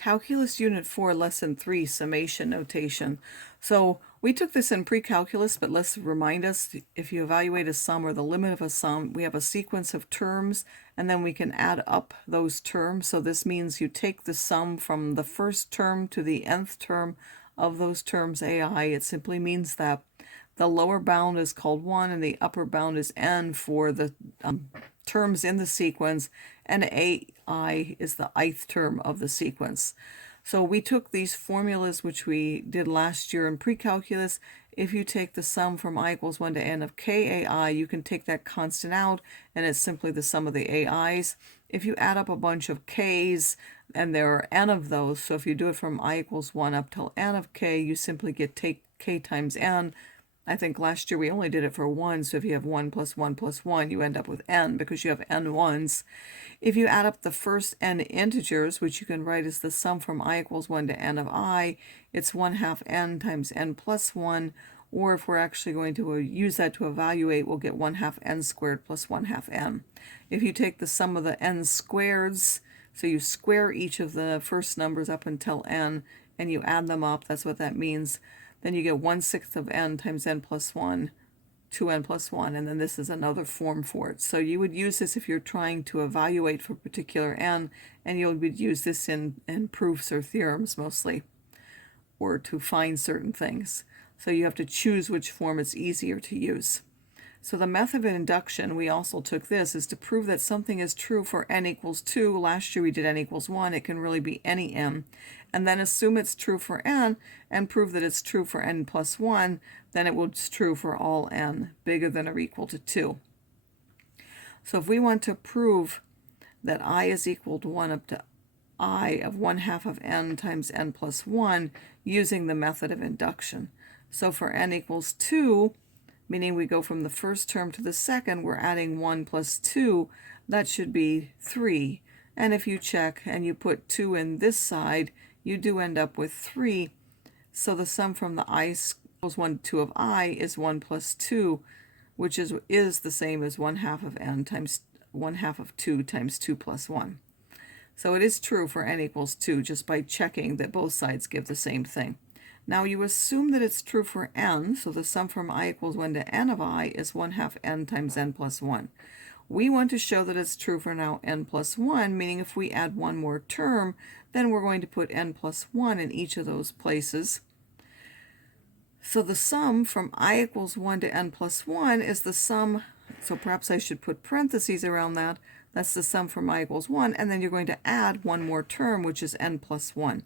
Calculus Unit 4, Lesson 3, Summation Notation. So we took this in pre-calculus, but let's remind us, if you evaluate a sum or the limit of a sum, we have a sequence of terms, and then we can add up those terms. So this means you take the sum from the first term to the nth term of those terms AI. It simply means that the lower bound is called 1 and the upper bound is n for the terms in the sequence, and AI is the ith term of the sequence. So we took these formulas which we did last year in pre-calculus. If you take the sum from I equals 1 to n of KAI, you can take that constant out, and it's simply the sum of the AIs. If you add up a bunch of K's, and there are n of those, so if you do it from I equals 1 up till n of K, you simply get take K times n. I think last year we only did it for 1, so if you have 1 plus 1 plus 1, you end up with n because you have n ones. If you add up the first n integers, which you can write as the sum from I equals 1 to n of I, it's 1/2 n times n plus 1, or if we're actually going to use that to evaluate, we'll get 1/2 n squared plus 1/2 n. If you take the sum of the n squareds, so you square each of the first numbers up until n, and you add them up, that's what that means, then you get 1/6 of n times n plus 1, 2n plus 1, and then this is another form for it. So you would use this if you're trying to evaluate for particular n, and you would use this in proofs or theorems mostly, or to find certain things. So you have to choose which form is easier to use. So the method of induction, we also took this, is to prove that something is true for n equals 2. Last year we did n equals 1. It can really be any n. And then assume it's true for n and prove that it's true for n plus 1. Then it was true for all n bigger than or equal to 2. So if we want to prove that I is equal to 1 up to I of 1/2 of n times n plus 1 using the method of induction. So for n equals 2, meaning we go from the first term to the second, we're adding 1 plus 2, that should be 3. And if you check and you put 2 in this side, you do end up with 3. So the sum from the I equals 1 to 2 of I is 1 plus 2, which is the same as 1/2 of n times 1/2 of 2 times 2 plus 1. So it is true for n equals 2 just by checking that both sides give the same thing. Now you assume that it's true for n, so the sum from I equals 1 to n of I is 1/2 n times n plus 1. We want to show that it's true for now n plus 1, meaning if we add one more term, then we're going to put n plus 1 in each of those places. So the sum from I equals 1 to n plus 1 is the sum, so perhaps I should put parentheses around that. That's the sum from I equals 1, and then you're going to add one more term, which is n plus 1.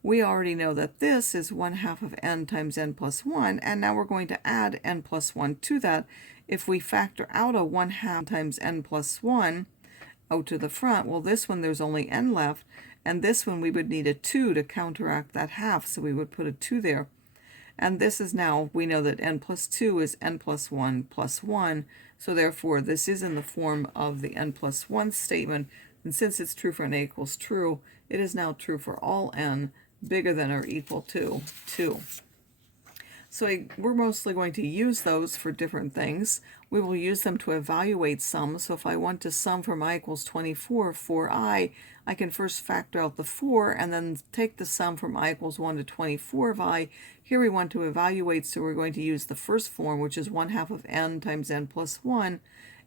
We already know that this is 1/2 of n times n plus 1, and now we're going to add n plus 1 to that. If we factor out a 1/2 times n plus 1 out to the front, well, this one there's only n left, and this one we would need a 2 to counteract that half, so we would put a 2 there. And this is now, we know that n plus 2 is n plus 1 plus 1, so therefore this is in the form of the n plus 1 statement, and since it's true for n equals true, it is now true for all n bigger than or equal to 2. So we're mostly going to use those for different things. We will use them to evaluate sums. So if I want to sum from I equals 24 for I can first factor out the 4 and then take the sum from I equals 1 to 24 of I. Here we want to evaluate, so we're going to use the first form, which is 1/2 of n times n plus 1,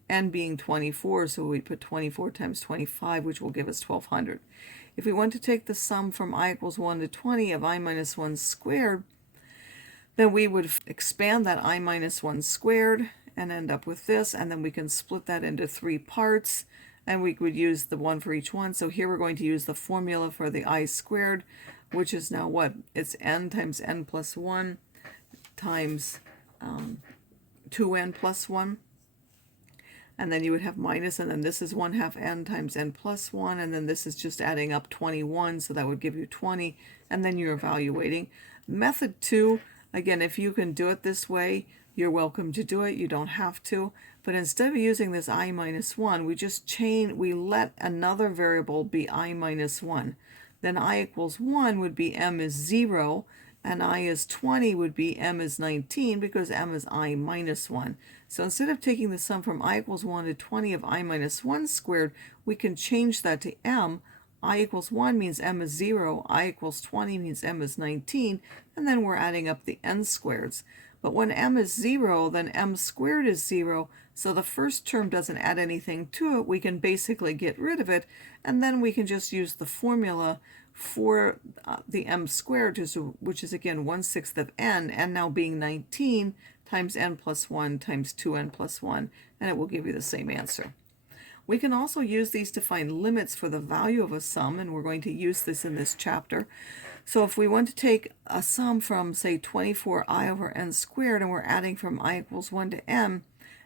n being 24, so we put 24 times 25, which will give us 1200. If we want to take the sum from I equals 1 to 20 of I minus 1 squared, then we would expand that I minus 1 squared and end up with this, and then we can split that into 3 parts, and we would use the 1 for each one. So here we're going to use the formula for the I squared, which is now what? It's n times n plus 1 times 2n plus 1. And then you would have minus, and then this is 1/2 n times n plus 1, and then this is just adding up 21, so that would give you 20, and then you're evaluating. Method 2, again, if you can do it this way, you're welcome to do it. You don't have to. But instead of using this I minus 1, we let another variable be I minus 1. Then I equals 1 would be m is 0, and I is 20 would be m is 19, because m is I minus 1. So instead of taking the sum from I equals 1 to 20 of I minus 1 squared, we can change that to m I equals 1 means m is 0, I equals 20 means m is 19, and then we're adding up the n squareds. But when m is 0, then m squared is 0, so the first term doesn't add anything to it. We can basically get rid of it, and then we can just use the formula for the m squared, which is again 1/6 of n now being 19 times n plus 1 times 2n plus 1, and it will give you the same answer. We can also use these to find limits for the value of a sum, and we're going to use this in this chapter. So if we want to take a sum from, say, 24i over n squared, and we're adding from I equals 1 to m,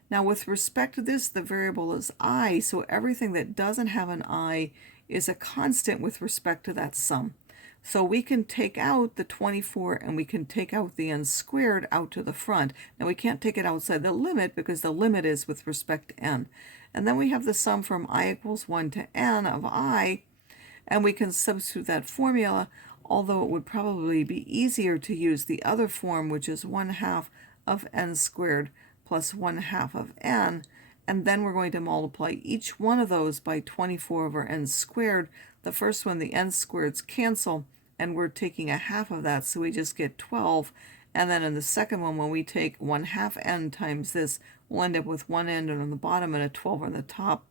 now with respect to this, the variable is I, so everything that doesn't have an I is a constant with respect to that sum. So we can take out the 24 and we can take out the n squared out to the front. Now we can't take it outside the limit because the limit is with respect to n. And then we have the sum from I equals 1 to n of I, and we can substitute that formula, although it would probably be easier to use the other form, which is 1/2 of n squared plus 1/2 of n, and then we're going to multiply each one of those by 24 over n squared. The first one, the n squareds cancel, and we're taking a half of that, so we just get 12. And then in the second one, when we take 1/2 n times this, we'll end up with one n on the bottom and a 12 on the top.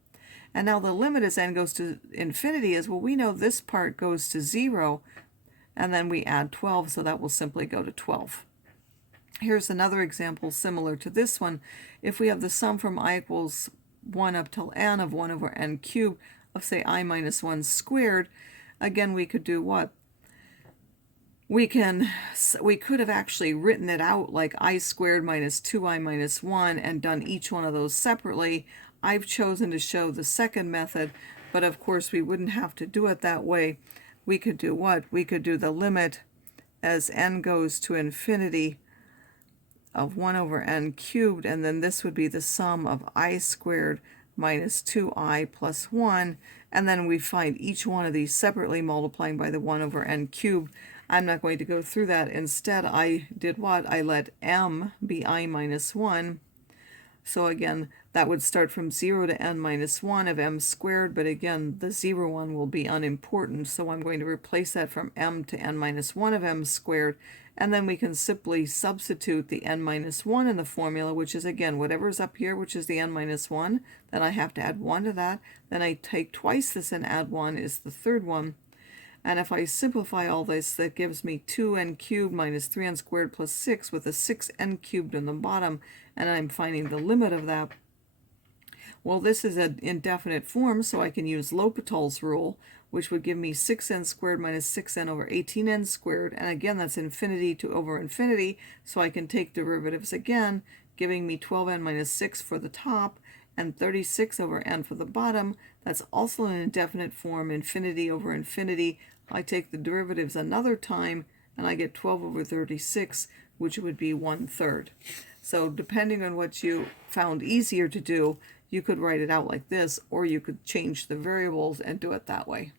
And now the limit as n goes to infinity is, well, we know this part goes to 0, and then we add 12, so that will simply go to 12. Here's another example similar to this one. If we have the sum from I equals 1 up till n of 1 over n cubed of, say, I minus 1 squared, again, we could do what? We could have actually written it out like I squared minus 2i minus 1 and done each one of those separately. I've chosen to show the second method, but of course we wouldn't have to do it that way. We could do what? We could do the limit as n goes to infinity of 1 over n cubed, and then this would be the sum of I squared minus 2i plus 1, and then we find each one of these separately, multiplying by the 1 over n cubed. I'm not going to go through that. Instead, I did what? I let m be I minus 1. So again, that would start from 0 to n minus 1 of m squared, but again, the 0 one will be unimportant, so I'm going to replace that from m to n minus 1 of m squared, and then we can simply substitute the n minus 1 in the formula, which is, again, whatever's up here, which is the n minus 1, then I have to add 1 to that, then I take twice this and add 1 is the third one. And if I simplify all this, that gives me 2n cubed minus 3n squared plus 6 with a 6n cubed in the bottom, and I'm finding the limit of that. Well, this is an indefinite form, so I can use L'Hopital's rule, which would give me 6n squared minus 6n over 18n squared, and again, that's infinity to over infinity, so I can take derivatives again, giving me 12n minus 6 for the top, and 36 over n for the bottom. That's also an indefinite form, infinity over infinity. I take the derivatives another time, and I get 12 over 36, which would be 1/3. So depending on what you found easier to do, you could write it out like this, or you could change the variables and do it that way.